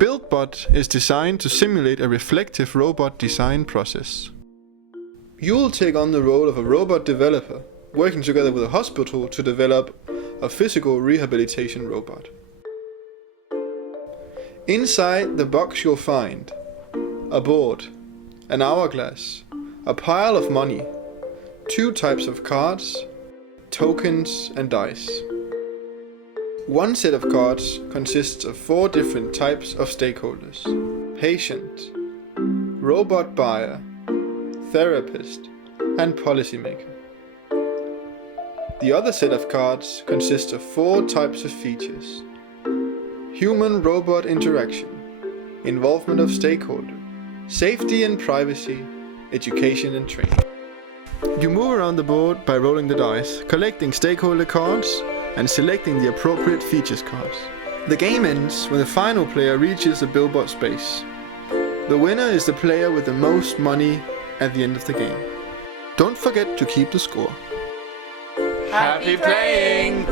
BuildBot is designed to simulate a reflective robot design process. You will take on the role of a robot developer, working together with a hospital to develop a physical rehabilitation robot. Inside the box you'll find a board, an hourglass, a pile of money, 2 types of cards, tokens and dice. One set of cards consists of 4 different types of stakeholders: patient, robot buyer, therapist, and policymaker. The other set of cards consists of 4 types of features: human-robot interaction, involvement of stakeholder, safety and privacy, education and training. You move around the board by rolling the dice, collecting stakeholder cards, and selecting the appropriate features cards. The game ends when the final player reaches the BuildBot space. The winner is the player with the most money at the end of the game. Don't forget to keep the score. Happy playing!